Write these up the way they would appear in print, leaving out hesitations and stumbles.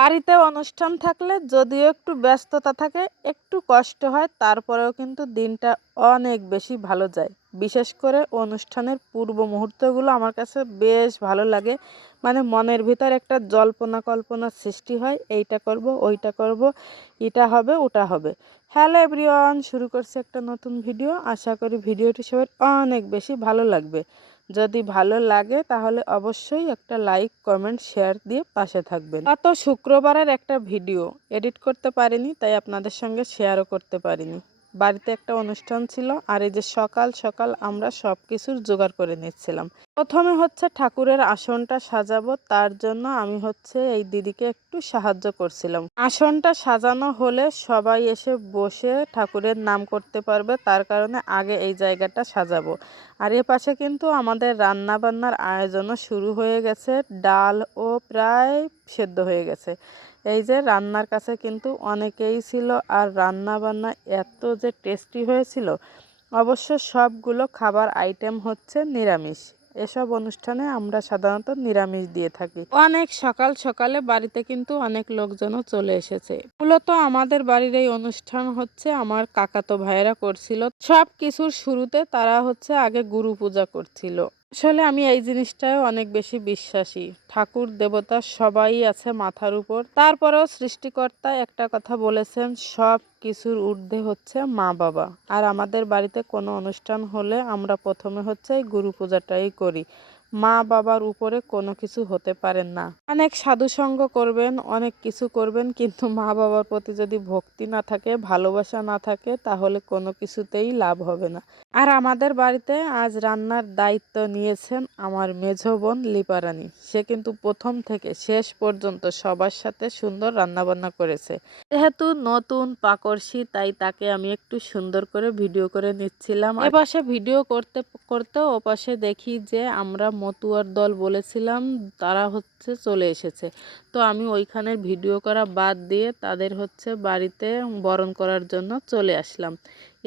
বাড়িতে অনুষ্ঠান থাকলে যদিও একটু ব্যস্ততা থাকে, একটু কষ্ট হয়, তারপরেও কিন্তু দিনটা অনেক বেশি ভালো যায়। বিশেষ করে অনুষ্ঠানের পূর্ব মুহূর্তগুলো আমার কাছে বেশ ভালো লাগে। মানে মনের ভিতর একটা জল্পনা কল্পনার সৃষ্টি হয়, এইটা করব, ওইটা করব, এটা হবে, ওটা হবে। হ্যালো এভরিওয়ান, শুরু করছি একটা নতুন ভিডিও। আশা করি ভিডিওটি সবার অনেক বেশি ভালো লাগবে। যদি ভালো লাগে তাহলে অবশ্যই একটা লাইক, কমেন্ট, শেয়ার দিয়ে পাশে থাকবেন। গত শুক্রবারের একটা ভিডিও এডিট করতে পারিনি, তাই আপনাদের সঙ্গে শেয়ারও করতে পারিনি। বাড়িতে একটা অনুষ্ঠান ছিল, আর এই যে সকাল সকাল আমরা সব কিছুর জোগাড় করে নিচ্ছিলাম। প্রথমে হচ্ছে ঠাকুরের আসনটা সাজাবো, তার জন্য আমি হচ্ছে এই দিদিকে একটু সাহায্য করছিলাম। আসনটা সাজানো হলে সবাই এসে বসে ঠাকুরের নাম করতে পারবে, তার কারণে আগে এই জায়গাটা সাজাবো। আর এ পাশে কিন্তু আমাদের রান্না বান্নার আয়োজনও শুরু হয়ে গেছে। ডাল ও প্রায় সেদ্ধ হয়ে গেছে। এই যে রান্নার কাছে কিন্তু অনেকেই ছিল, আর রান্না বান্না এত যে টেস্টি হয়েছিল। অবশ্য সবগুলো খাবার আইটেম হচ্ছে নিরামিষ। এসব অনুষ্ঠানে আমরা সাধারণত নিরামিষ দিয়ে থাকি। অনেক সকাল সকালে বাড়িতে কিন্তু অনেক লোকজনও চলে এসেছে। মূলত আমাদের বাড়ির এই অনুষ্ঠান হচ্ছে আমার কাকাতো ভাইয়েরা করছিল। সব কিছুর শুরুতে তারা হচ্ছে আগে গুরু পূজা করছিল। আসলে আমি এই জিনিসটায় অনেক বেশি বিশ্বাসী। ঠাকুর দেবতা সবাই আছে মাথার উপর, তারপরেও সৃষ্টিকর্তা একটা কথা বলেছেন, সব কিছুর ঊর্ধ্বে হচ্ছে মা বাবা। আর আমাদের বাড়িতে কোনো অনুষ্ঠান হলে আমরা প্রথমে হচ্ছে এই গুরু পূজাটাই করি। মা বাবার উপরে কোনো কিছু হতে পারেন না। অনেক সাধুসঙ্গ করবেন, অনেক কিছু করবেন, কিন্তু মা বাবার প্রতি যদি ভক্তি না থাকে, ভালোবাসা না থাকে, তাহলে কোনো কিছুতেই লাভ হবে না। আর আমাদের বাড়িতে আজ রান্নার দায়িত্ব নিয়েছেন আমার মেঝো বোন লিপারানী। সে কিন্তু প্রথম থেকে শেষ পর্যন্ত সবার সাথে সুন্দর রান্নাবান্না করেছে। যেহেতু নতুন পাকড়শি, তাই তাকে আমি একটু সুন্দর করে ভিডিও করে নিচ্ছিলাম। এপাশে ভিডিও করতে করতে ওপাশে দেখি যে আমরা মতুয়ার দল বলেছিলাম, তারা হচ্ছে চলে এসেছে। তো আমি ওইখানের ভিডিও করা বাদ দিয়ে তাদের হচ্ছে বাড়িতে বরণ করার জন্য চলে আসলাম।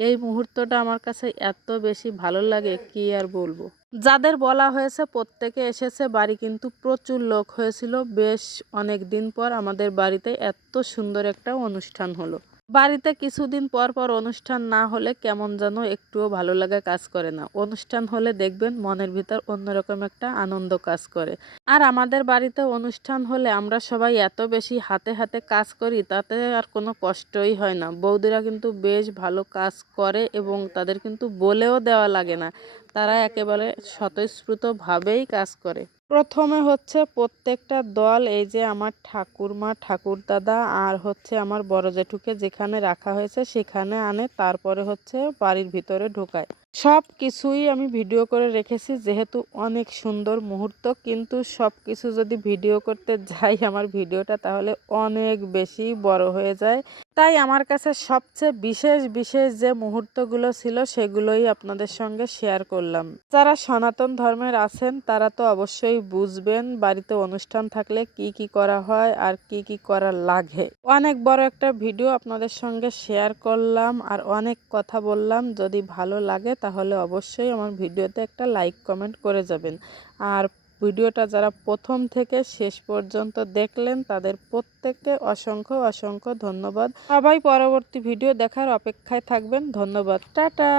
এই মুহূর্তটা আমার কাছে এত বেশি ভালো লাগে, কি আর বলবো। যাদের বলা হয়েছে প্রত্যেকে এসেছে, বাড়ি কিন্তু প্রচুর লোক হয়েছিল। বেশ অনেক দিন পর আমাদের বাড়িতে এত সুন্দর একটা অনুষ্ঠান হলো। বাড়িতে কিছুদিন পর পর অনুষ্ঠান না হলে কেমন যেন একটুও ভালো লাগা কাজ করে না। অনুষ্ঠান হলে দেখবেন মনের ভিতর অন্যরকম একটা আনন্দ কাজ করে। আর আমাদের বাড়িতে অনুষ্ঠান হলে আমরা সবাই এত বেশি হাতে হাতে কাজ করি, তাতে আর কোনো কষ্টই হয় না। বৌদিরা কিন্তু বেশ ভালো কাজ করে এবং তাদের কিন্তু বলেও দেওয়া লাগে না। তারা একেবারে স্বতঃস্ফূর্তভাবেই কাজ করে। প্রথমে হচ্ছে প্রত্যেকটা দল, এই যে আমার ঠাকুরমা, ঠাকুরদাদা আর হচ্ছে আমার বড় জেঠুকে যেখানে রাখা হয়েছে সেখানে আনে, তারপরে হচ্ছে বাড়ির ভিতরে ঢোকায়। সব কিছুই আমি ভিডিও করে রেখেছি, যেহেতু অনেক সুন্দর মুহূর্ত। কিন্তু সব কিছু যদি ভিডিও করতে যাই আমার ভিডিওটা তাহলে অনেক বেশি বড় হয়ে যায়। তাই আমার কাছে সবচেয়ে বিশেষ বিশেষ যে মুহূর্তগুলো ছিল সেগুলোই আপনাদের সঙ্গে শেয়ার করলাম। যারা সনাতন ধর্মের আছেন তারা তো অবশ্যই বুঝবেন বাড়িতে অনুষ্ঠান থাকলে কি কি করা হয় আর কি কি করা লাগে। অনেক বড় একটা ভিডিও আপনাদের সঙ্গে শেয়ার করলাম আর অনেক কথা বললাম। যদি ভালো লাগে তাহলে অবশ্যই আমার ভিডিওতে একটা লাইক, কমেন্ট করে যাবেন। আর ভিডিওটা যারা প্রথম থেকে শেষ পর্যন্ত দেখলেন তাদের প্রত্যেককে অসংখ্য অসংখ্য ধন্যবাদ। সবাই পরবর্তী ভিডিও দেখার অপেক্ষায় থাকবেন। ধন্যবাদ, টাটা।